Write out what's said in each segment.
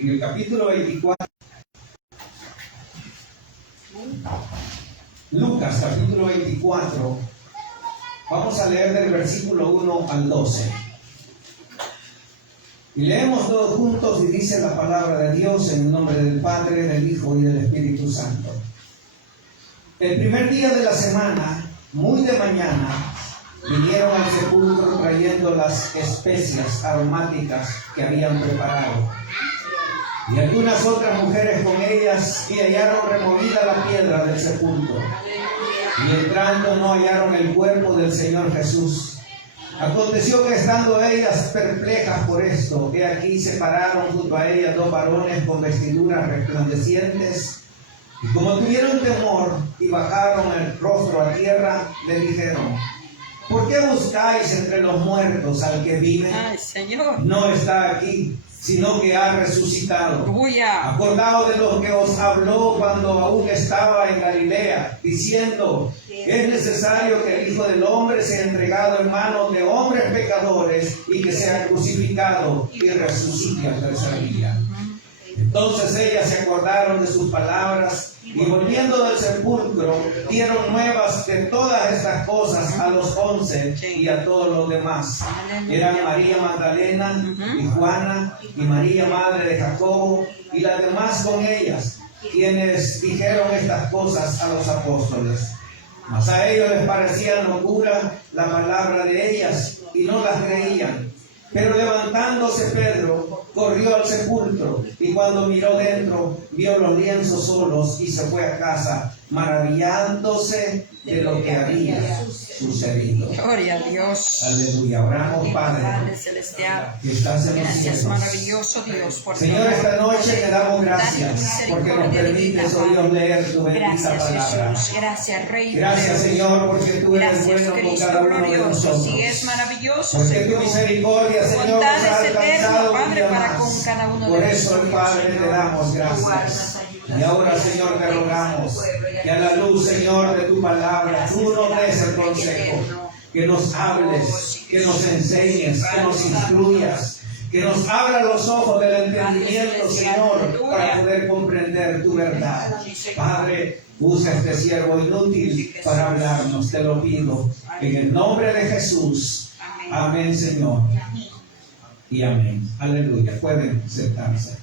en el capítulo 24. Lucas, capítulo 24. Vamos a leer del versículo 1 al 12. Y leemos todos juntos y dice la palabra de Dios en el nombre del Padre, del Hijo y del Espíritu Santo. El primer día de la semana, muy de mañana, vinieron al sepulcro trayendo las especias aromáticas que habían preparado. Y algunas otras mujeres con ellas, y hallaron removida la piedra del sepulcro. Y entrando no hallaron el cuerpo del Señor Jesús. Aconteció que estando ellas perplejas por esto, he aquí se pararon junto a ellas dos varones con vestiduras resplandecientes, y como tuvieron temor y bajaron el rostro a tierra, le dijeron: ¿por qué buscáis entre los muertos al que vive? Ay, Señor. No está aquí, sino que ha resucitado. Aleluya. Acordaos de lo que os habló cuando aún estaba en Galilea, diciendo: es necesario que el Hijo del Hombre sea entregado en manos de hombres pecadores y que sea crucificado y resucite al tercer día. Entonces ellas se acordaron de sus palabras y volviendo del sepulcro dieron nuevas de todas estas cosas a los 11 y a todos los demás. Eran María Magdalena y Juana y María madre de Jacobo y las demás con ellas, quienes dijeron estas cosas a los apóstoles. Mas a ellos les parecía locura la palabra de ellas y no las creían. Pero levantándose Pedro, corrió al sepulcro y cuando miró dentro, vio los lienzos solos y se fue a casa, maravillándose de lo que había sucedido. Gloria a Dios. Aleluya. Oramos, Padre, Padre celestial. que estás en los Gracias, cielos. maravilloso Dios, por Señor, esta noche te damos gracias misericordia porque nos permites, oh Dios, leer tu bendita Gracias, palabra. Jesús. Gracias, Rey. Gracias, Señor, porque tú eres Gracias, bueno con Cristo cada uno de glorioso. nosotros. Sí, es maravilloso, Porque tu Señor. misericordia, Señor, nos Bondad ha es eterna, alcanzado un Padre, día para más. con cada uno Por de eso, nosotros, Padre, te Señor. damos gracias. Y ahora, Señor, te rogamos que a la luz, Señor, de tu palabra, tú nos des el consejo, que nos hables, que nos enseñes, que nos instruyas, que nos abra los ojos del entendimiento, Señor, para poder comprender tu verdad. Padre, usa este siervo inútil para hablarnos, te lo pido, en el nombre de Jesús. Amén, Señor. Y amén. Aleluya. Pueden sentarse.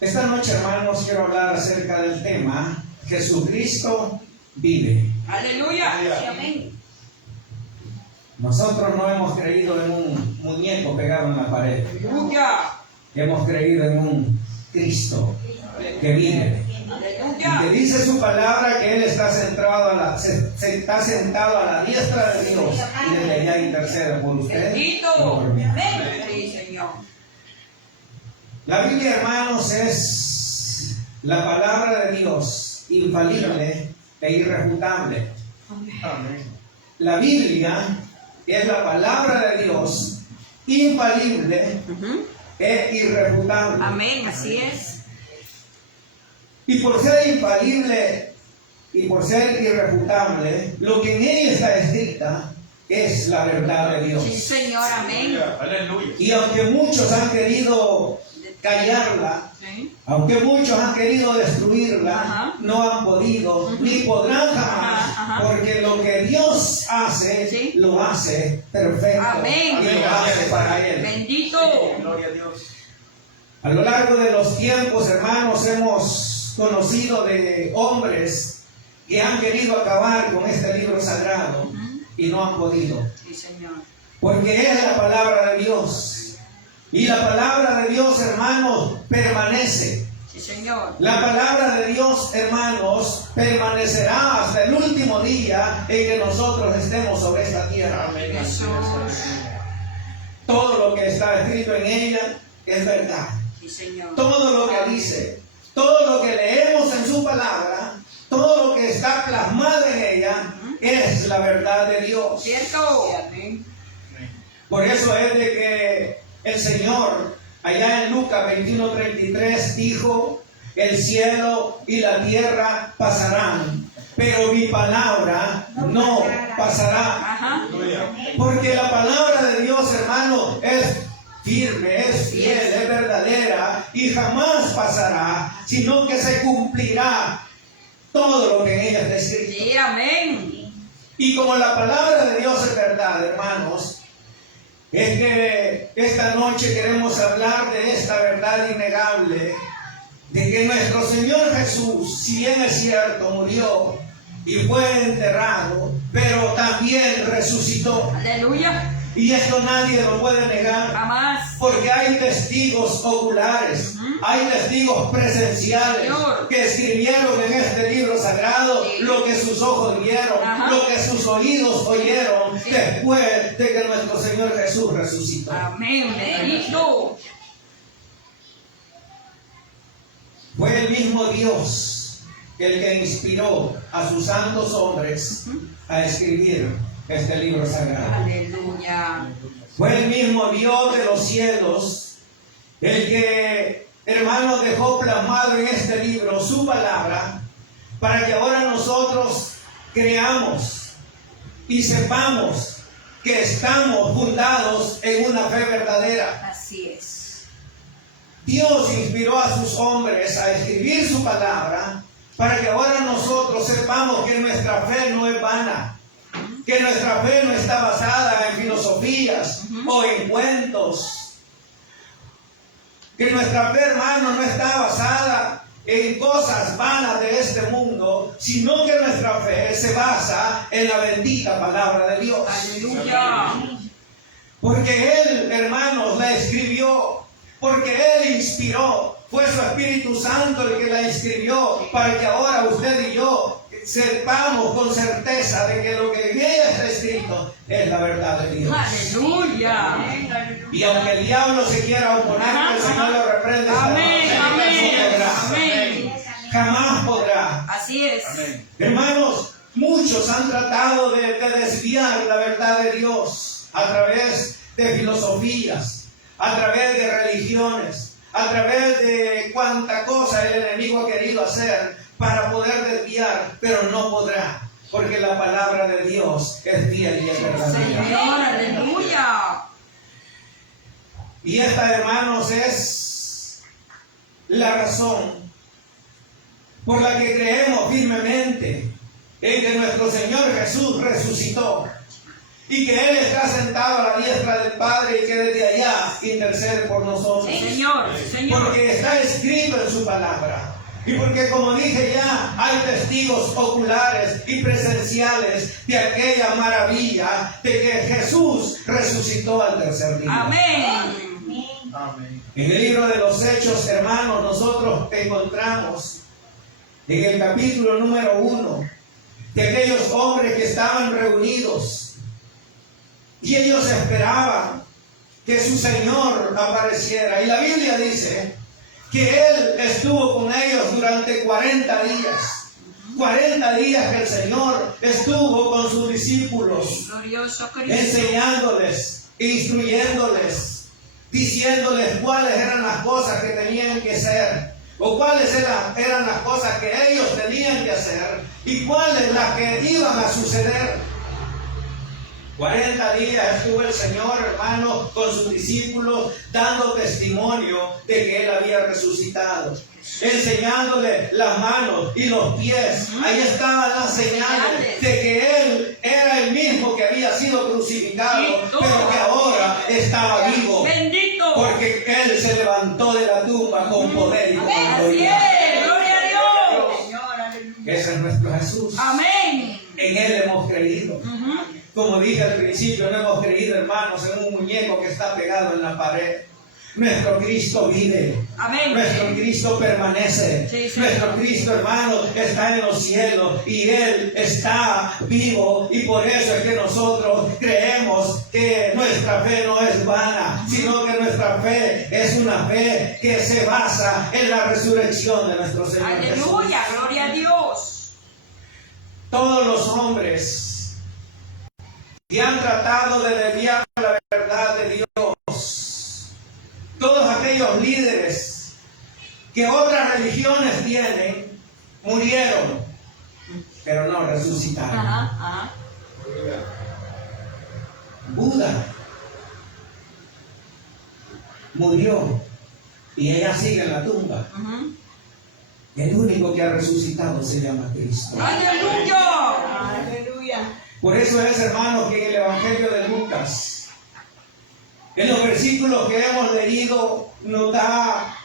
Esta noche, hermanos, quiero hablar acerca del tema Jesucristo vive. Aleluya. Amén. Nosotros no hemos creído en un muñeco pegado en la pared. Aleluya. Hemos creído en un Cristo que vive. Y que dice su palabra que Él está está sentado a la diestra de Dios y desde allá intercede por usted. Bendito. y por mí. Sí, Señor. La Biblia, hermanos, es la palabra de Dios, infalible e irrefutable. La Biblia es la palabra de Dios, infalible e irrefutable. Amén, así es. Y por ser infalible y por ser irrefutable, lo que en ella está escrita es la verdad de Dios. Sí, Señor, amén. Y aunque muchos han querido callarla, Sí. aunque muchos han querido destruirla, Ajá. no han podido, ni podrán jamás, Ajá. porque lo que Dios hace, Sí. lo hace perfecto. Amén. Y lo hace para Él. Bendito. Gloria a Dios. A lo largo de los tiempos, hermanos, hemos conocido de hombres que han querido acabar con este libro sagrado y no han podido. Sí, Señor. Porque es la palabra de Dios. Y la palabra de Dios, hermanos, permanece. Sí, Señor. La palabra de Dios, hermanos, permanecerá hasta el último día en que nosotros estemos sobre esta tierra. Jesús. Todo lo que está escrito en ella es verdad. Sí, Señor. Todo lo que dice, todo lo que leemos en su palabra, todo lo que está plasmado en ella es la verdad de Dios. ¿Cierto? Amén. Por eso es de que el Señor, allá en Lucas 21:33, dijo: el cielo y la tierra pasarán, pero mi palabra no pasará. Ajá. Porque la palabra de Dios, hermano, es firme, es fiel, es verdadera y jamás pasará, sino que se cumplirá todo lo que en ella está escrito. Sí, amén. Y como la palabra de Dios es verdad, hermanos, es que esta noche queremos hablar de esta verdad innegable, de que nuestro Señor Jesús, si bien es cierto, murió y fue enterrado, pero también resucitó. Aleluya. Y esto nadie lo puede negar, Jamás. porque hay testigos oculares, hay testigos presenciales Señor. que escribieron en este libro sagrado Sí. lo que sus ojos vieron, Ajá. lo que sus oídos oyeron Sí. después de que nuestro Señor Jesús resucitó. Amén. Bendito. Fue el mismo Dios el que inspiró a sus santos hombres a escribir este libro sagrado. Aleluya. Fue el mismo Dios de los cielos el que, hermanos, dejó plasmado en este libro su palabra para que ahora nosotros creamos y sepamos que estamos fundados en una fe verdadera. Así es. Dios inspiró a sus hombres a escribir su palabra para que ahora nosotros sepamos que nuestra fe no es vana, que nuestra fe no está basada en filosofías o en cuentos, que nuestra fe, hermano, no está basada en cosas vanas de este mundo, sino que nuestra fe se basa en la bendita palabra de Dios. Aleluya. Porque Él, hermanos, la escribió, porque Él inspiró, fue su Espíritu Santo el que la escribió, para que ahora usted y yo sepamos con certeza de que lo que en ella está escrito es la verdad de Dios. Aleluya. Y aunque el diablo se quiera oponer, que el Señor lo reprende. Amén. No Amén. podrá. Amén. Jamás podrá. Así es. Hermanos, muchos han tratado de desviar la verdad de Dios a través de filosofías, a través de religiones, a través de cuanta cosa el enemigo ha querido hacer para poder desviar, pero no podrá, porque la palabra de Dios es fiel y es verdadera. Señor, aleluya. Y esta, hermanos, es la razón por la que creemos firmemente en que nuestro Señor Jesús resucitó y que Él está sentado a la diestra del Padre y que desde allá intercede por nosotros. Señor, Señor. Porque está escrito en su palabra. Y porque, como dije ya, hay testigos oculares y presenciales de aquella maravilla de que Jesús resucitó al tercer día. Amén. En el libro de los Hechos, hermanos, nosotros encontramos en el capítulo número 1 de aquellos hombres que estaban reunidos y ellos esperaban que su Señor apareciera. Y la Biblia dice que Él estuvo con ellos durante 40 días. 40 días que el Señor estuvo con sus discípulos, Glorioso Cristo. enseñándoles, instruyéndoles, diciéndoles cuáles eran las cosas que tenían que hacer, o cuáles eran las cosas que ellos tenían que hacer, y cuáles las que iban a suceder. 40 días estuvo el Señor, hermano, con sus discípulos, dando testimonio de que Él había resucitado, enseñándole las manos y los pies. Ahí estaban las señales de que Él era el mismo que había sido crucificado, pero que ahora estaba vivo, Bendito. porque Él se levantó de la tumba con poder y con Así gloria. es. Gloria a Dios. Ese es nuestro Jesús. Amén. En Él hemos creído. Como dije al principio, no hemos creído, hermanos, en un muñeco que está pegado en la pared. Nuestro Cristo vive. Amén. Nuestro Cristo permanece. Sí, sí. Nuestro Cristo, hermanos, está en los cielos y Él está vivo. Y por eso es que nosotros creemos que nuestra fe no es vana, sino que nuestra fe es una fe que se basa en la resurrección de nuestro Señor Jesús. Aleluya. Gloria a Dios. Todos los hombres que han tratado de desviar la verdad de Dios, todos aquellos líderes que otras religiones tienen, murieron. pero no resucitaron. Ajá. Buda murió y ella sigue en la tumba. El único que ha resucitado se llama Cristo. Aleluya. Por eso es, hermanos, que en el Evangelio de Lucas, en los versículos que hemos leído, nos da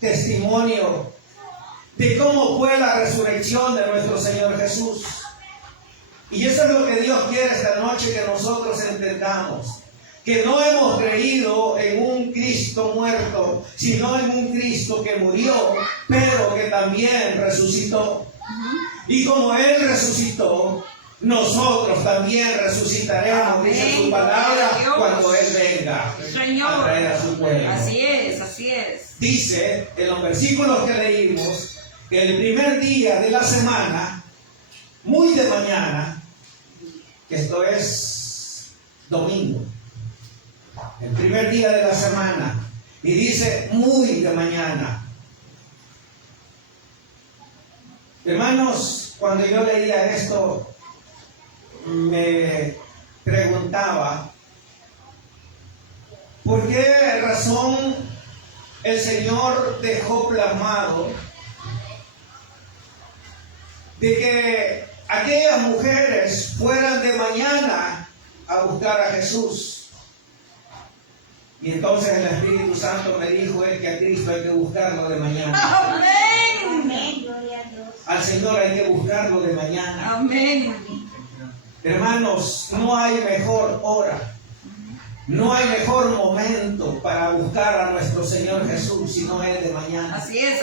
testimonio de cómo fue la resurrección de nuestro Señor Jesús. Y eso es lo que Dios quiere esta noche, que nosotros entendamos. Que no hemos creído en un Cristo muerto, sino en un Cristo que murió, pero que también resucitó. Y como Él resucitó, nosotros también resucitaremos, dice su palabra, cuando Él venga a traer a su pueblo. Así es. Dice en los versículos que leímos, que el primer día de la semana, muy de mañana, que esto es domingo, el primer día de la semana, y dice muy de mañana. Hermanos, cuando yo leía esto, me preguntaba, ¿por qué razón el Señor dejó plasmado de que aquellas mujeres fueran de mañana a buscar a Jesús? Y entonces el Espíritu Santo me dijo que a Cristo hay que buscarlo de mañana. Amén. Al Señor hay que buscarlo de mañana. Amén. Hermanos, no hay mejor hora, no hay mejor momento para buscar a nuestro Señor Jesús si no es de mañana. Así es.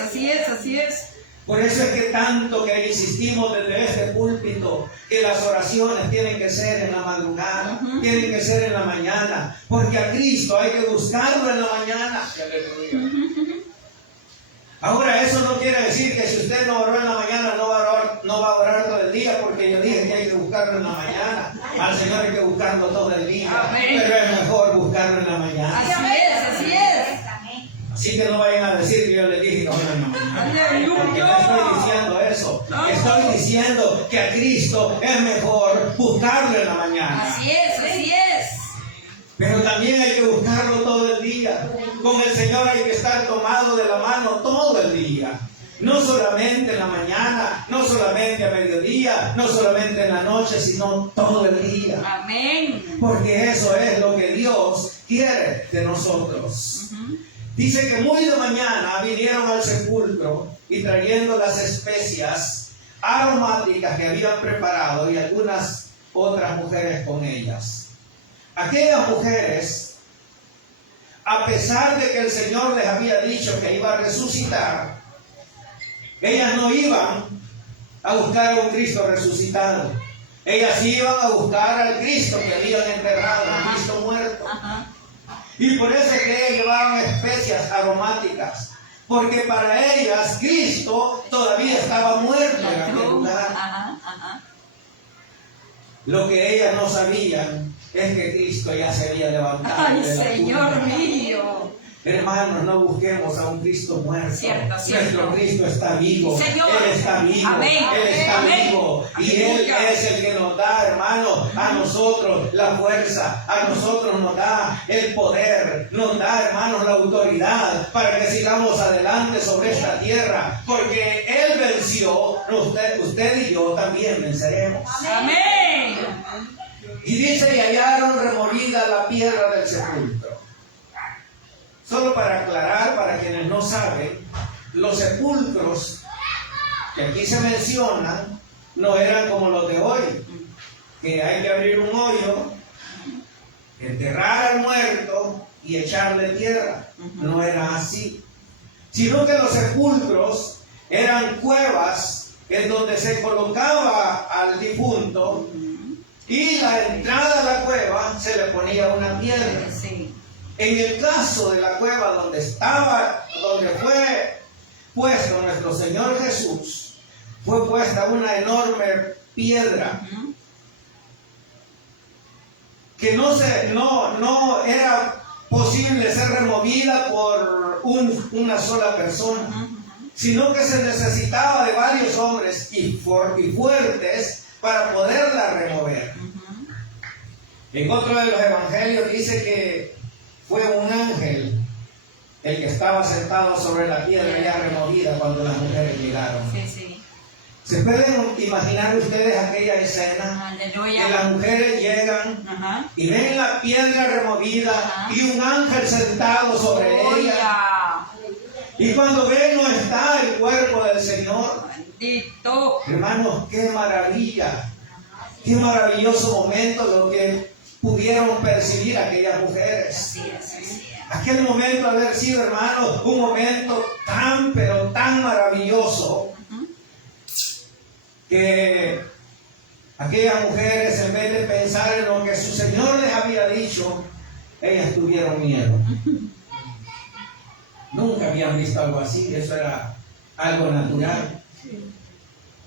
Por eso es que tanto que insistimos desde este púlpito que las oraciones tienen que ser en la madrugada, tienen que ser en la mañana, porque a Cristo hay que buscarlo en la mañana. Ahora, eso no quiere decir que si usted no oró en la mañana no va a orar todo el día, porque yo dije que hay que buscarlo en la mañana. Al Señor hay que buscarlo todo el día. Amén. Pero es mejor buscarlo en la mañana. Así es. Así que no vayan a decir que yo les dije que oren en la mañana. Porque no estoy diciendo eso. Estoy diciendo que a Cristo es mejor buscarlo en la mañana. Así es. Pero también hay que buscarlo todo el día. Con el Señor hay que estar tomado de la mano todo el día. No solamente en la mañana, no solamente a mediodía, no solamente en la noche, sino todo el día. Amén. Porque eso es lo que Dios quiere de nosotros. Dice que muy de mañana vinieron al sepulcro y trayendo las especias aromáticas que habían preparado y algunas otras mujeres con ellas. Aquellas mujeres, a pesar de que el Señor les había dicho que iba a resucitar, ellas no iban a buscar a un Cristo resucitado. Ellas iban a buscar al Cristo que habían enterrado, al Cristo muerto. Y por eso es que ellas llevaban especias aromáticas, porque para ellas Cristo todavía estaba muerto en aquel lugar. Lo que ellas no sabían es que Cristo ya se había levantado. Ay, de la Señor tumba. mío. Hermanos, no busquemos a un Cristo muerto. Cierto. Nuestro Cristo está vivo. Señor. Él está vivo. Amén. Él está Amén. vivo. Y Él es el que nos da, hermanos, a nosotros la fuerza. A nosotros nos da el poder. Nos da, hermanos, la autoridad para que sigamos adelante sobre esta tierra. Porque Él venció. Usted y yo también venceremos. Amén. Y dice, y hallaron removida la piedra del sepulcro. Solo para aclarar, para quienes no saben, los sepulcros que aquí se mencionan no eran como los de hoy, que hay que abrir un hoyo, enterrar al muerto y echarle tierra. No era así, sino que los sepulcros eran cuevas en donde se colocaba al difunto y la entrada a la cueva se le ponía una piedra. Sí. En el caso de la cueva donde fue puesto nuestro Señor Jesús, fue puesta una enorme piedra que no era posible ser removida por una sola persona, sino que se necesitaba de varios hombres y fuertes para poderla remover. En otro de los evangelios dice que fue un ángel el que estaba sentado sobre la piedra ya removida cuando las mujeres llegaron. Sí, sí. ¿Se pueden imaginar ustedes aquella escena? Aleluya. Que las mujeres llegan Ajá. y ven la piedra removida Ajá. y un ángel sentado sobre ella. Aleluya. Y cuando ven no está el cuerpo del Señor. Bendito. Hermanos, qué maravilla. Qué maravilloso momento lo que pudieron percibir aquellas mujeres. Así es, así es. Aquel momento haber sido, hermanos, un momento tan, pero tan maravilloso que aquellas mujeres, en vez de pensar en lo que su Señor les había dicho, ellas tuvieron miedo. Nunca habían visto algo así, eso era algo natural.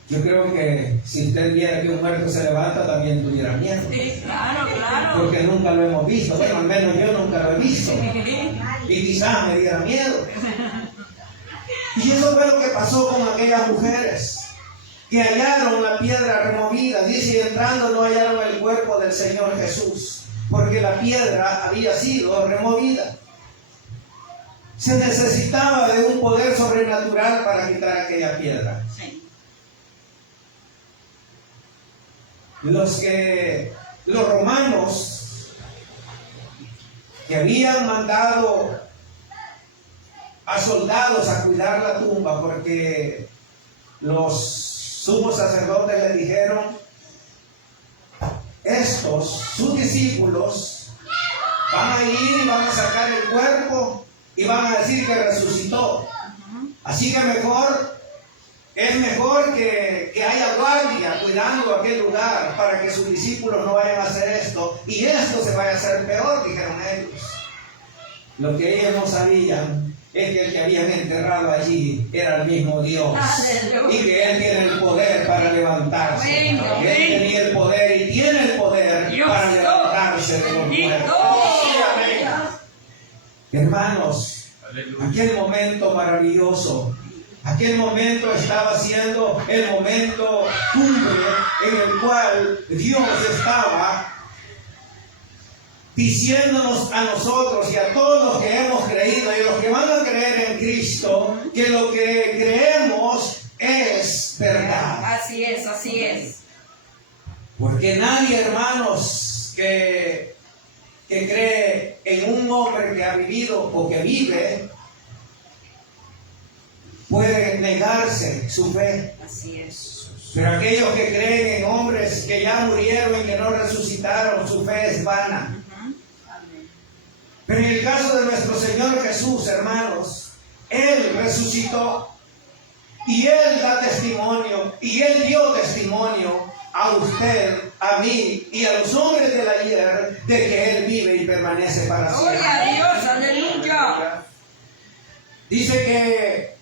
Yo creo que si usted viera que un muerto se levanta, también tuviera miedo. Sí, claro, claro. Porque nunca lo hemos visto. Bueno, al menos yo nunca lo he visto. Y quizás me diera miedo. Y eso fue lo que pasó con aquellas mujeres, que hallaron la piedra removida. Dice, y entrando no hallaron el cuerpo del Señor Jesús, porque la piedra había sido removida. Se necesitaba de un poder sobrenatural para quitar aquella piedra. Sí. Los romanos que habían mandado a soldados a cuidar la tumba, porque los sumos sacerdotes le dijeron, sus discípulos, van a ir y van a sacar el cuerpo y van a decir que resucitó. Así que es mejor que haya guardia cuidando aquel lugar para que sus discípulos no vayan a hacer esto y esto se vaya a hacer peor, dijeron ellos. Lo que ellos no sabían es que el que habían enterrado allí era el mismo Dios. Aleluya. Y que Él tiene el poder para levantarse. Amén, amén. Él tenía el poder y tiene el poder Dios, para levantarse de los muertos. Hermanos, aquel momento maravilloso, aquel momento estaba siendo el momento cumbre en el cual Dios estaba diciéndonos a nosotros y a todos los que hemos creído y los que van a creer en Cristo, que lo que creemos es verdad. Así es, así es. Porque nadie, hermanos, que cree en un hombre que ha vivido o que vive, puede negarse su fe. Así es. Pero aquellos que creen en hombres que ya murieron y que no resucitaron, su fe es vana. Pero en el caso de nuestro Señor Jesús, hermanos, Él resucitó y Él da testimonio y Él dio testimonio a usted, a mí y a los hombres del ayer de que Él vive y permanece para siempre. Gloria a Dios, aleluya. Dice que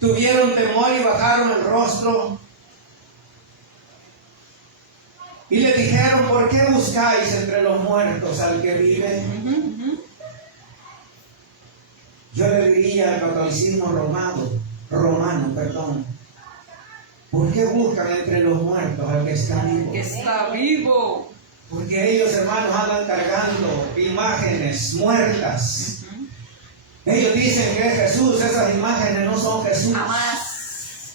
tuvieron temor y bajaron el rostro y le dijeron, ¿por qué buscáis entre los muertos al que vive? Yo le diría al catolicismo romano, ¿por qué buscan entre los muertos al que está vivo? Que está vivo. Porque ellos, hermanos, andan cargando imágenes muertas. Ellos dicen que es Jesús, esas imágenes no son Jesús. Jamás.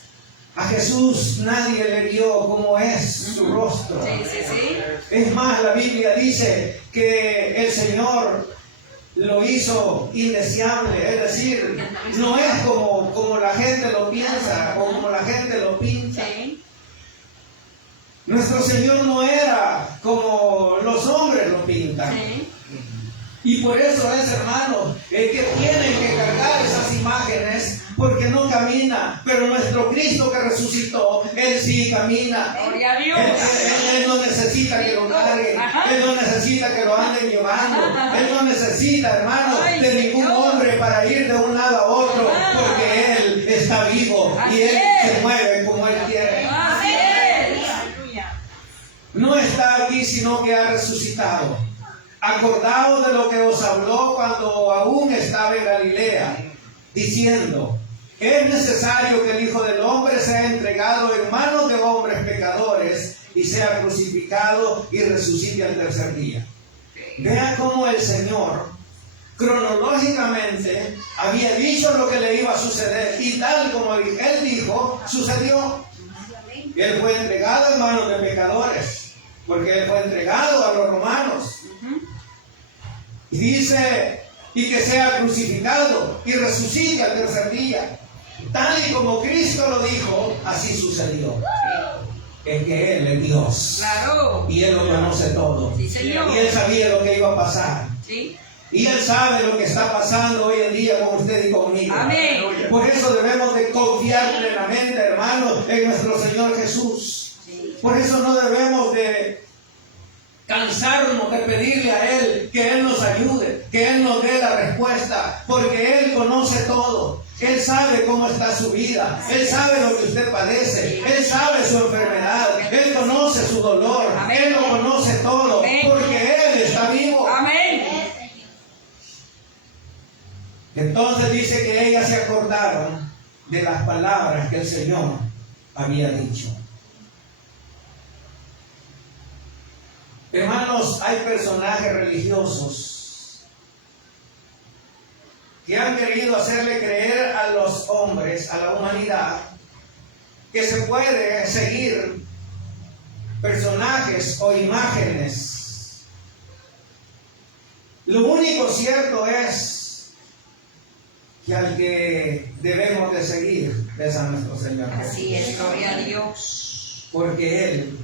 A Jesús nadie le vio cómo es su rostro. Sí, sí, sí. Es más, la Biblia dice que el Señor lo hizo indeseable, es decir, no es como la gente lo piensa o como la gente lo pinta. Sí. Nuestro Señor no era como los hombres lo pintan. Sí. Y por eso es, hermanos, el que tiene que cargar esas imágenes porque no camina. Pero nuestro Cristo que resucitó, Él sí camina. Gloria a Dios. Él no necesita que lo carguen. Ajá. Él no necesita que lo anden llevando. Ajá. Él no necesita, hermanos, Ay, de ningún Señor. hombre para ir de un lado a otro. Ajá. Porque Él está vivo y Así Él es. se mueve como Él quiere. Así es. Aleluya. No está aquí, sino que ha resucitado. Acordaos de lo que os habló cuando aún estaba en Galilea, diciendo, Es necesario que el Hijo del Hombre sea entregado en manos de hombres pecadores y sea crucificado y resucite al tercer día. Vea cómo el Señor cronológicamente había dicho lo que le iba a suceder y tal como Él dijo, sucedió. Él fue entregado en manos de pecadores, porque Él fue entregado a los romanos. Y dice, y que sea crucificado y resucite al tercer día. Tal y como Cristo lo dijo, así sucedió. Es que Él es Dios. Claro. Y Él lo conoce todo. Sí, Señor. Y Él sabía lo que iba a pasar. Sí. Y Él sabe lo que está pasando hoy en día con usted y conmigo. Amén. Por eso debemos de confiar plenamente, hermanos, en nuestro Señor Jesús. Por eso no debemos de cansarnos de pedirle a Él que Él nos ayude, que Él nos dé la respuesta, porque Él conoce todo. Él sabe cómo está su vida, Él sabe lo que usted padece, Él sabe su enfermedad, Él conoce su dolor, Él lo conoce todo, porque Él está vivo. Amén. Entonces dice que ellas se acordaron de las palabras que el Señor había dicho. Hermanos, hay personajes religiosos que han querido hacerle creer a los hombres, a la humanidad, que se puede seguir personajes o imágenes. Lo único cierto es que al que debemos de seguir es a nuestro Señor. Así es, gloria a Dios. Porque Él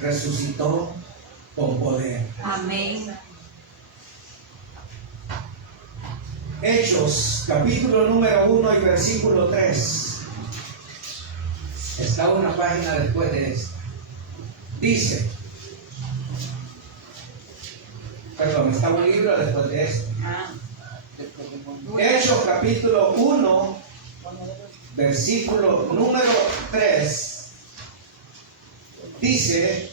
resucitó con poder. Amén. Hechos, capítulo número 1 y versículo 3. Está una página después de esta. Dice, perdón, está un libro después de esto. Hechos, capítulo 1, versículo número 3. Dice,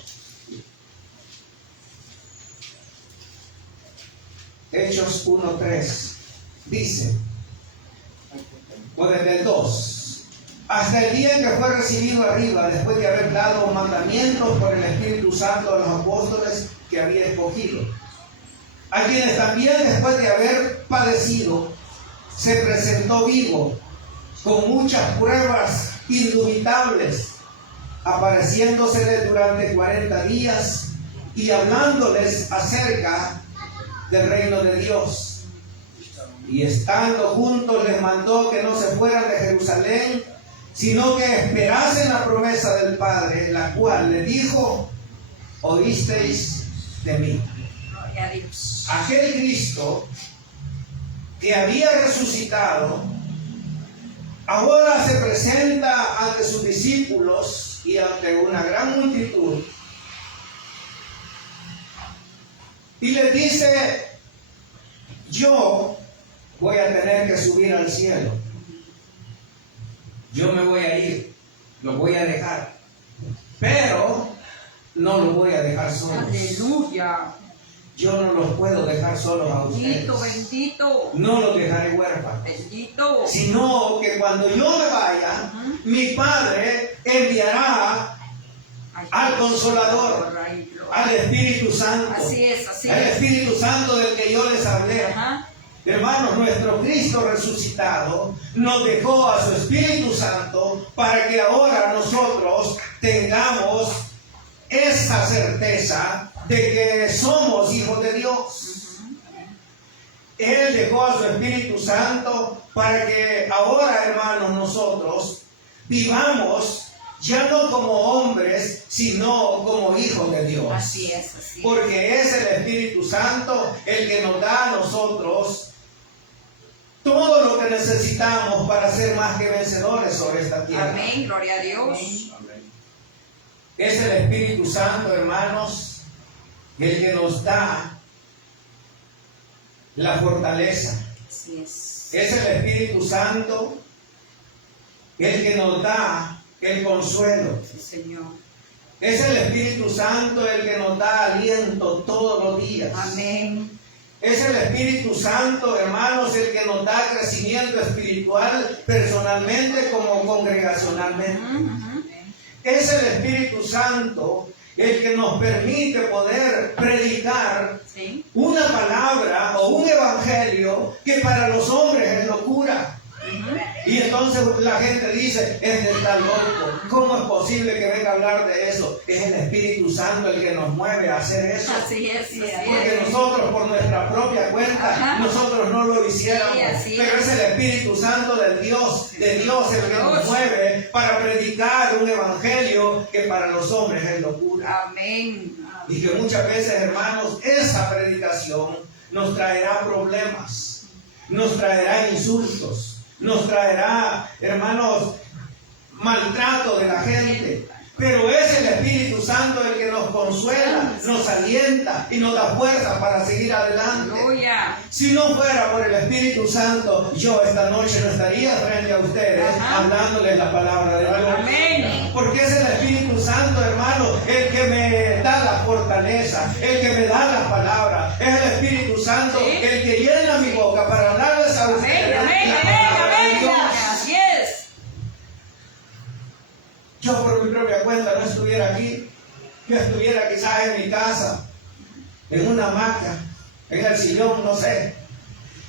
Hechos 1:3 dice, o desde el 2, hasta el día en que fue recibido arriba, después de haber dado mandamientos por el Espíritu Santo a los apóstoles que había escogido, a quienes también después de haber padecido, se presentó vivo, con muchas pruebas indubitables, apareciéndoseles durante 40 días y hablándoles acerca del reino de Dios. Y estando juntos les mandó que no se fueran de Jerusalén, sino que esperasen la promesa del Padre, la cual le dijo, oísteis de mí. Gloria a Dios. Aquel Cristo que había resucitado, ahora se presenta ante sus discípulos y ante una gran multitud y les dice, yo voy a tener que subir al cielo, yo me voy a ir, lo voy a dejar, pero no lo voy a dejar solos. Aleluya. Yo no los puedo dejar solos a ustedes. Bendito, bendito. No los dejaré huérfanos. Bendito. Sino que cuando yo me vaya, mi Padre enviará al Consolador, al Espíritu Santo. Así es, así al es. Espíritu Santo del que yo les hablé. Ajá. Hermanos, nuestro Cristo resucitado nos dejó a su Espíritu Santo para que ahora nosotros tengamos esa certeza de que somos hijos de Dios. Él dejó a su Espíritu Santo para que ahora, hermanos, nosotros vivamos ya no como hombres, sino como hijos de Dios. Así es, así es. Porque es el Espíritu Santo el que nos da a nosotros todo lo que necesitamos para ser más que vencedores sobre esta tierra. Amén, gloria a Dios. Es el Espíritu Santo, hermanos, el que nos da la fortaleza. Así es. Es el Espíritu Santo el que nos da el consuelo. Sí, Señor. Es el Espíritu Santo el que nos da aliento todos los días. Amén. Es el Espíritu Santo, hermanos, el que nos da crecimiento espiritual personalmente como congregacionalmente. Es el Espíritu Santo el que nos permite poder predicar Sí. una palabra o un evangelio que para los hombres es locura. Y entonces la gente dice, este está loco, ¿cómo es posible que venga a hablar de eso? Es el Espíritu Santo el que nos mueve a hacer eso. Así es, así Porque es. nosotros por nuestra propia cuenta, Ajá. nosotros no lo hiciéramos. Sí, así Pero es el Espíritu Santo de Dios el que nos mueve para predicar un evangelio que para los hombres es locura. Amén. Y que muchas veces, hermanos, esa predicación nos traerá problemas, nos traerá insultos, nos traerá, hermanos, maltrato de la gente. Pero es el Espíritu Santo el que nos consuela, nos alienta y nos da fuerza para seguir adelante. Aleluya. Si no fuera por el Espíritu Santo, yo esta noche no estaría frente a ustedes hablándoles la palabra de Dios. Amén. Porque es el Espíritu Santo, hermano, el que me da la fortaleza, el que me da la palabra. Es el Espíritu Santo el que llena mi boca para hablarles a ustedes. Amén, la amén, palabra de amén, Dios. amén. Así es. Yo por mi propia cuenta no estuviera aquí. Yo estuviera quizás en mi casa, en una hamaca, en el sillón, no sé.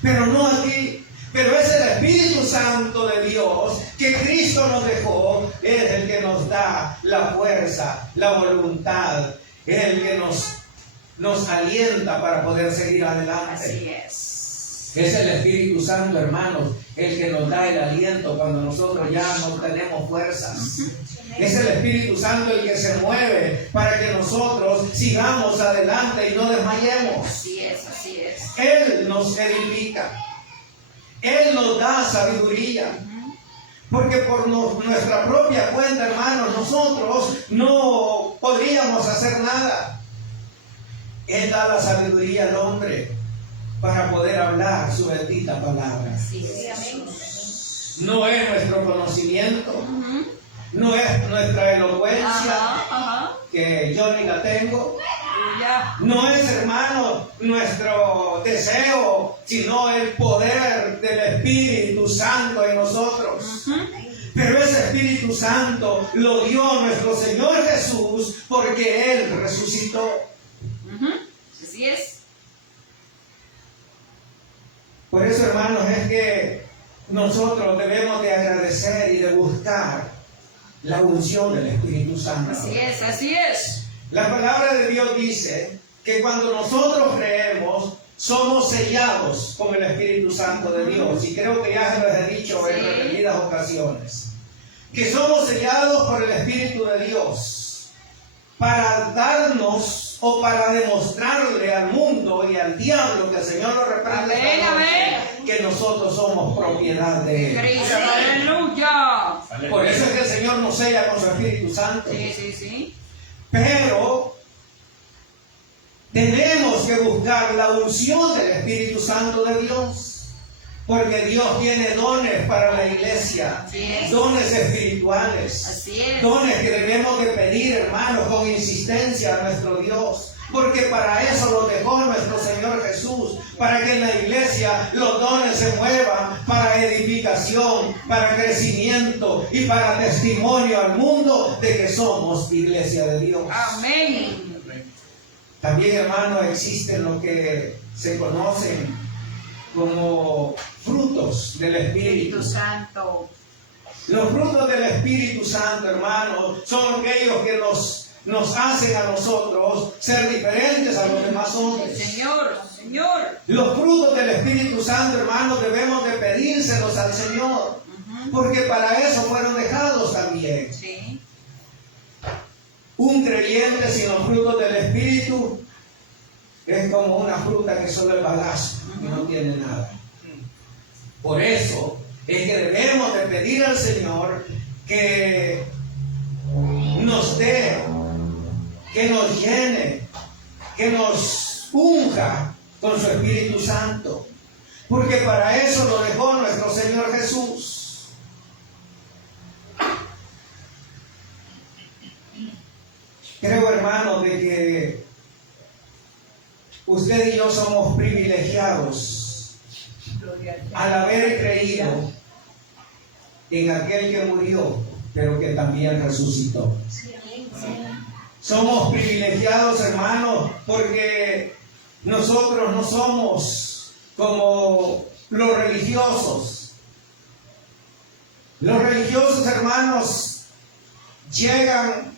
Pero no aquí. Pero es el Espíritu Santo de Dios que Cristo nos dejó, es el que nos da la fuerza, la voluntad, es el que nos alienta para poder seguir adelante. Así es. Es el Espíritu Santo, hermanos, el que nos da el aliento cuando nosotros ya no tenemos fuerzas. Es el Espíritu Santo el que se mueve para que nosotros sigamos adelante y no desmayemos. Así es, así es. Él nos edifica. Él nos da sabiduría. Porque por nuestra propia cuenta, hermanos, nosotros no podríamos hacer nada. Él da la sabiduría al hombre para poder hablar su bendita palabra. Así es. No es nuestro conocimiento, no es nuestra elocuencia, Ajá. que yo ni la tengo. Aleluya. No es, hermano, nuestro deseo, sino el poder del Espíritu Santo en nosotros. Pero ese Espíritu Santo lo dio nuestro Señor Jesús porque Él resucitó. Así es. Por eso, hermanos, es que nosotros debemos de agradecer y de buscar la unción del Espíritu Santo. Así es, así es. La palabra de Dios dice que cuando nosotros creemos, somos sellados con el Espíritu Santo de Dios. Y creo que ya se los he dicho en repetidas ocasiones. Que somos sellados por el Espíritu de Dios para darnos o para demostrarle al mundo y al diablo, que el Señor lo reprenda, que nosotros somos propiedad de Él. Cristo, aleluya. Por eso es que el Señor nos sella con su Espíritu Santo. Sí. Pero tenemos que buscar la unción del Espíritu Santo de Dios. Porque Dios tiene dones para la iglesia, dones espirituales, dones que debemos de pedir, hermanos, con insistencia a nuestro Dios. Porque para eso lo dejó nuestro Señor Jesús, para que en la iglesia los dones se muevan para edificación, para crecimiento y para testimonio al mundo de que somos iglesia de Dios. Amén. También, hermanos, existen lo que se conocen como frutos del Espíritu Santo. Los frutos del Espíritu Santo, hermanos, son aquellos que nos hacen a nosotros ser diferentes a los demás hombres. Señor. Los frutos del Espíritu Santo, hermanos, debemos de pedírselos al Señor, porque para eso fueron dejados también. Sí. Un creyente sin los frutos del Espíritu es como una fruta que solo es balazo y no tiene nada. Por eso es que debemos de pedir al Señor que nos dé, que nos llene, que nos unja con su Espíritu Santo. Porque para eso lo dejó nuestro Señor Jesús. Creo, hermano, de que usted y yo somos privilegiados al haber creído en aquel que murió, pero que también resucitó. Somos privilegiados, hermanos, porque nosotros no somos como los religiosos. Los religiosos, hermanos, llegan,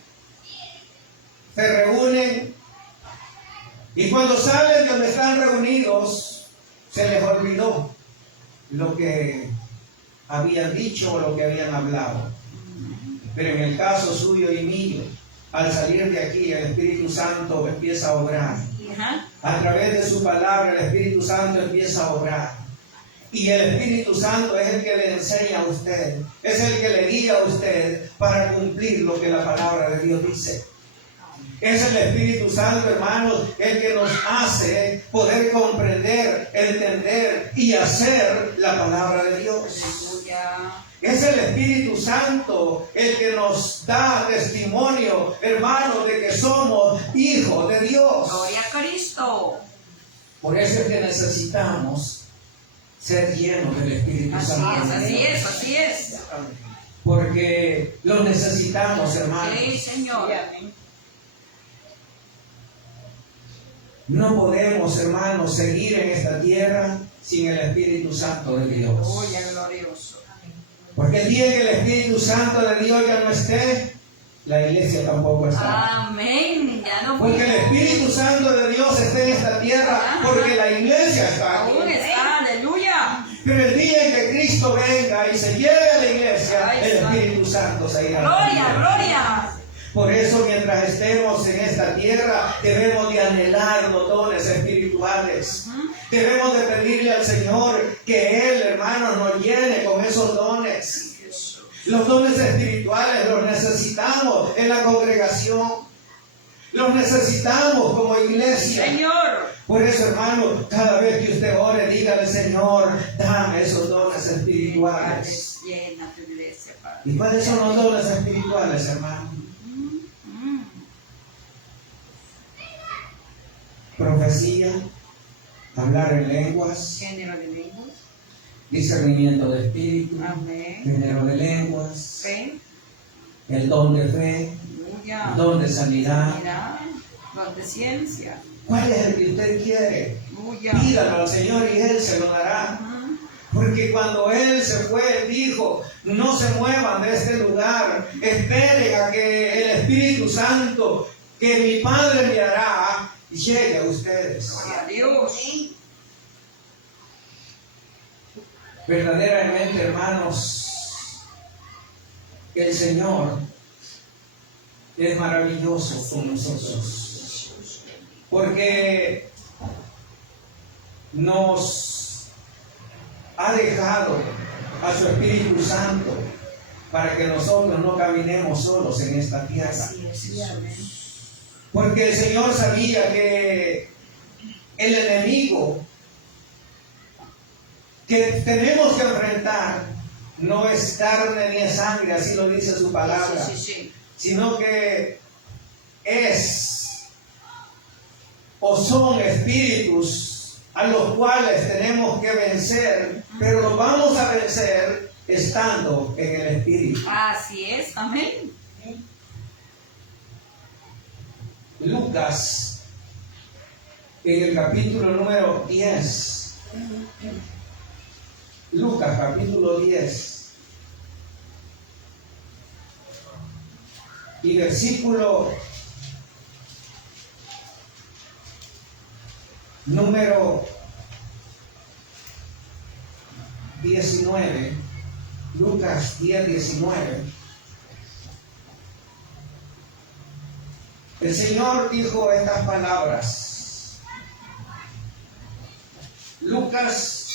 se reúnen, y cuando salen de donde están reunidos, se les olvidó lo que habían dicho o lo que habían hablado. Pero en el caso suyo y mío, al salir de aquí, el Espíritu Santo empieza a obrar. A través de su palabra, el Espíritu Santo empieza a obrar. Y el Espíritu Santo es el que le enseña a usted, es el que le guía a usted para cumplir lo que la palabra de Dios dice. Es el Espíritu Santo, hermanos, el que nos hace poder comprender, entender y hacer la palabra de Dios. Es el Espíritu Santo el que nos da testimonio, hermanos, de que somos hijos de Dios. Gloria a Cristo. Por eso es que necesitamos ser llenos del Espíritu Santo. Así es. Porque lo necesitamos, hermanos. Sí, Señor. No podemos, hermanos, seguir en esta tierra sin el Espíritu Santo de Dios. Gloria glorioso. Porque el día que el Espíritu Santo de Dios ya no esté, la iglesia tampoco está. Amén. Ya no Porque el Espíritu Santo de Dios está en esta tierra, porque la iglesia está aquí. aún está. Aleluya. Pero el día en que Cristo venga y se lleve a la iglesia, el Espíritu Santo se irá. Gloria. Por eso, mientras estemos en esta tierra, debemos de anhelar los dones espirituales. Debemos de pedirle al Señor que Él, hermanos, nos llene con esos dones. Los dones espirituales los necesitamos en la congregación. Los necesitamos como iglesia. Señor. Por eso, hermano, cada vez que usted ore, dígale: Señor, dame esos dones espirituales. Llena tu iglesia, Padre. ¿Y cuáles son los dones espirituales, hermano? Profecía, hablar en lenguas, Género de lenguas. discernimiento de espíritu, Amén. género de lenguas, Fe. el don de fe, Aleluya. el don de sanidad. Mira, don de ciencia. ¿Cuál es el que usted quiere? Aleluya. Pídalo al Señor y Él se lo dará. Porque cuando Él se fue, Él dijo: no se muevan de este lugar, esperen a que el Espíritu Santo, que mi Padre enviará, llegue a ustedes. Gloria a Dios. Verdaderamente, hermanos, el Señor es maravilloso con nosotros, porque nos ha dejado a su Espíritu Santo para que nosotros no caminemos solos en esta tierra. Porque el Señor sabía que el enemigo que tenemos que enfrentar no es carne ni es sangre, así lo dice su palabra, sino que es o son espíritus a los cuales tenemos que vencer, pero los vamos a vencer estando en el Espíritu. Así es. Amén. Lucas, en el capítulo número 10, Lucas capítulo 10 y versículo número 19, Lucas 10, 19. El Señor dijo estas palabras. Lucas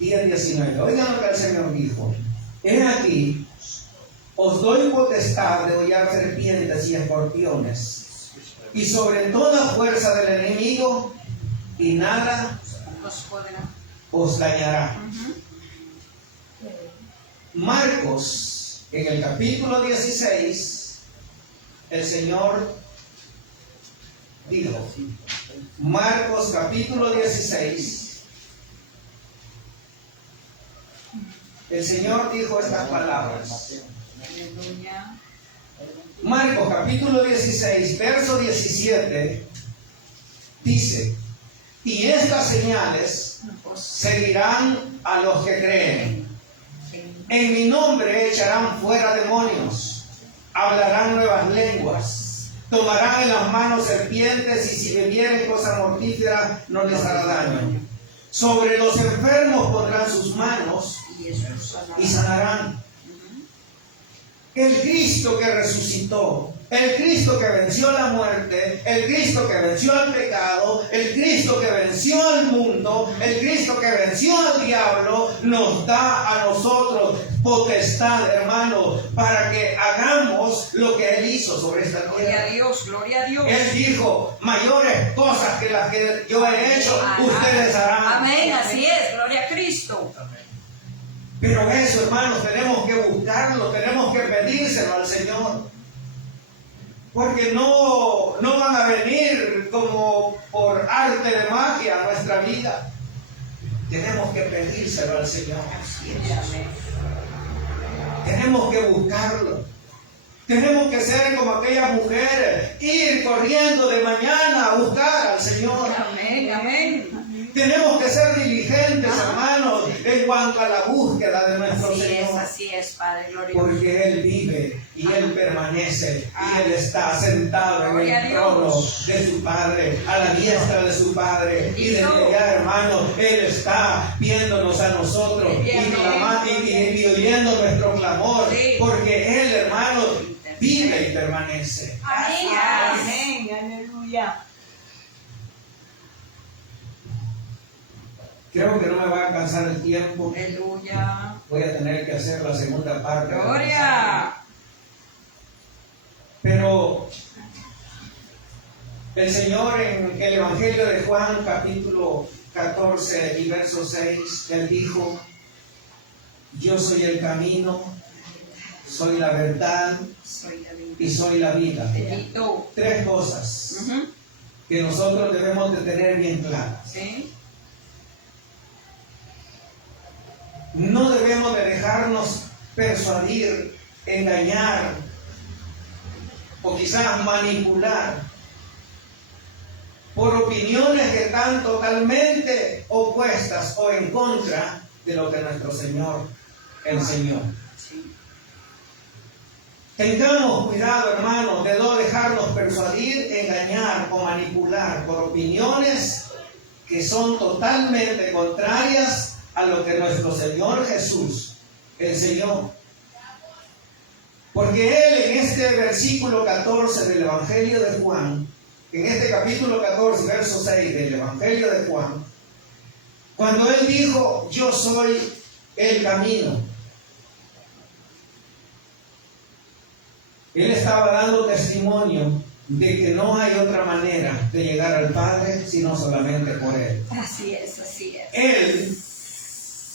10, 19. Oigan lo que el Señor dijo: he aquí, os doy potestad de hollar serpientes y escorpiones, y sobre toda fuerza del enemigo, y nada os dañará. Marcos, en el capítulo 16, el Señor dijo. Marcos capítulo 16. El Señor dijo estas palabras. Aleluya. Marcos capítulo 16, verso 17, dice: y estas señales seguirán a los que creen. En mi nombre echarán fuera demonios, hablarán nuevas lenguas, tomarán en las manos serpientes, y si bebieren cosa mortífera no les hará daño. Sobre los enfermos pondrán sus manos y sanarán. El Cristo que resucitó, el Cristo que venció la muerte, el Cristo que venció al pecado, el Cristo que venció al mundo, el Cristo que venció al diablo, nos da a nosotros potestad, hermanos, para que hagamos lo que Él hizo sobre esta Gloria a tierra. Dios, gloria a Dios. Él dijo: mayores cosas que las que yo he hecho, ustedes harán. Amén, así es, gloria a Cristo. Pero eso, hermanos, tenemos que buscarlo, tenemos que pedírselo al Señor. Porque no van a venir como por arte de magia a nuestra vida. Tenemos que pedírselo al Señor. Así es, amén. Tenemos que buscarlo. Tenemos que ser como aquellas mujeres, ir corriendo de mañana a buscar al Señor. Amén, amén. Tenemos que ser diligentes, hermanos, en cuanto a la búsqueda de nuestro Señor. Así es, Padre, gloria a Dios. Porque Él vive y Él permanece y Él está sentado en el trono de su Padre, a la diestra de su Padre. Y desde allá, hermanos, Él está viéndonos a nosotros y oyendo nuestro clamor. Porque Él, hermanos, vive y permanece. Amén. Aleluya. Creo que no me va a alcanzar el tiempo. Aleluya. Voy a tener que hacer la segunda parte. Gloria. Pero el Señor en el Evangelio de Juan, capítulo 14 y verso 6, Él dijo: yo soy el camino, soy la verdad y soy la vida. Bendito. Tres cosas Ujú. que nosotros debemos de tener bien claras. Sí. No debemos de dejarnos persuadir, engañar o quizás manipular por opiniones que están totalmente opuestas o en contra de lo que nuestro Señor enseñó. Sí. Tengamos cuidado, hermanos, de no dejarnos persuadir, engañar o manipular por opiniones que son totalmente contrarias a lo que nuestro Señor Jesús enseñó. Porque Él en este versículo 14 del Evangelio de Juan, en este capítulo 14, verso 6 del Evangelio de Juan, cuando Él dijo: yo soy el camino, Él estaba dando testimonio de que no hay otra manera de llegar al Padre sino solamente por Él. Así es, así es. Él,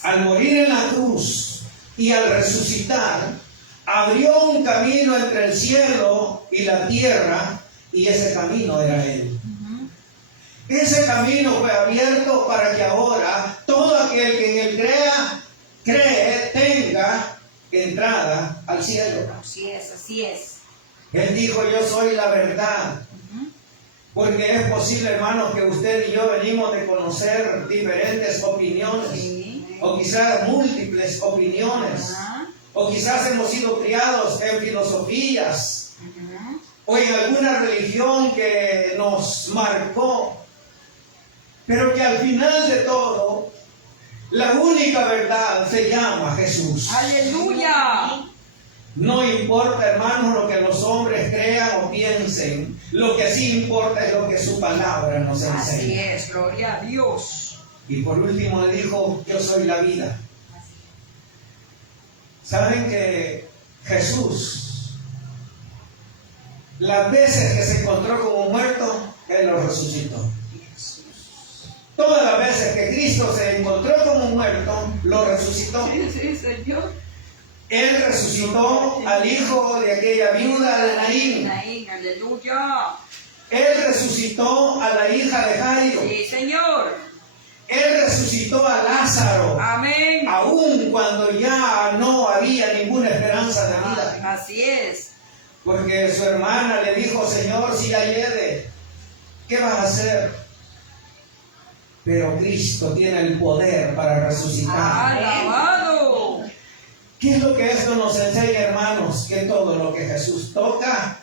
al morir en la cruz y al resucitar, abrió un camino entre el cielo y la tierra, y ese camino era Él. Ujú. Ese camino fue abierto para que ahora todo aquel que en Él cree, tenga entrada al cielo. Así es, así es. Él dijo: yo soy la verdad. Ujú. Porque es posible, hermanos, que usted y yo venimos de conocer diferentes opiniones, Sí. o quizás múltiples opiniones, Ajá. o quizás hemos sido criados en filosofías Ujú. o en alguna religión que nos marcó, pero que al final de todo, la única verdad se llama Jesús. Aleluya. No importa, hermanos, lo que los hombres crean o piensen, lo que sí importa es lo que su palabra nos Así enseña. es, gloria a Dios. Y por último le dijo: yo soy la vida. ¿Saben que Jesús, las veces que se encontró con un muerto, Él lo resucitó? Todas las veces que Cristo se encontró con un muerto, lo resucitó. Sí, sí, Señor. Él resucitó al hijo de aquella viuda de Naín. Naín, aleluya. Él resucitó a la hija de Jairo. Sí, Señor. Él resucitó a Lázaro. Amén. Aún cuando ya no había ninguna esperanza de vida. Así es. Porque su hermana le dijo, Señor, si ya llegue, ¿qué vas a hacer? Pero Cristo tiene el poder para resucitar. Alabado. ¿Qué es lo que esto nos enseña, hermanos? Que todo lo que Jesús toca,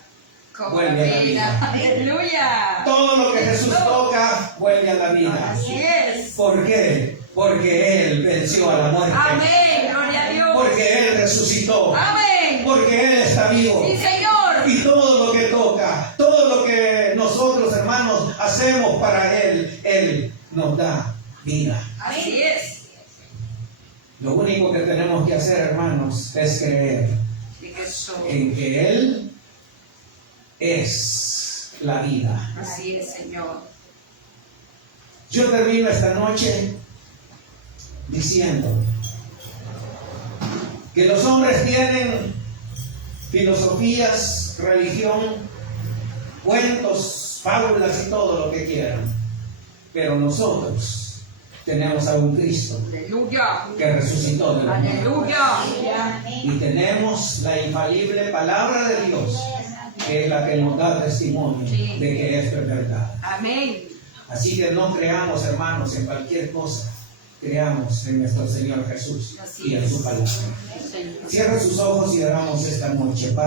vuelve a la vida. Aleluya. Todo lo que Jesús toca, vuelve a la vida. Así es. ¿Por qué? Porque Él venció a la muerte. Amén. Gloria a Dios. Porque Él resucitó. Amén. Porque Él está vivo. Sí, Señor. Y todo lo que toca, todo lo que nosotros, hermanos, hacemos para Él nos da vida. Así es. Lo único que tenemos que hacer, hermanos, es creer Sí que soy. en que Él es la vida. Así es, Señor. Yo termino esta noche diciendo que los hombres tienen filosofías, religión, cuentos, fábulas y todo lo que quieran, pero nosotros tenemos a un Cristo Aleluya. que resucitó de los muertos. Aleluya. Y tenemos la infalible palabra de Dios, que es la que nos da testimonio de que esto es verdad. Amén. Así que no creamos, hermanos, en cualquier cosa. Creamos en nuestro Señor Jesús y en su palabra. Señor. Cierre sus ojos y oramos esta noche. Padre.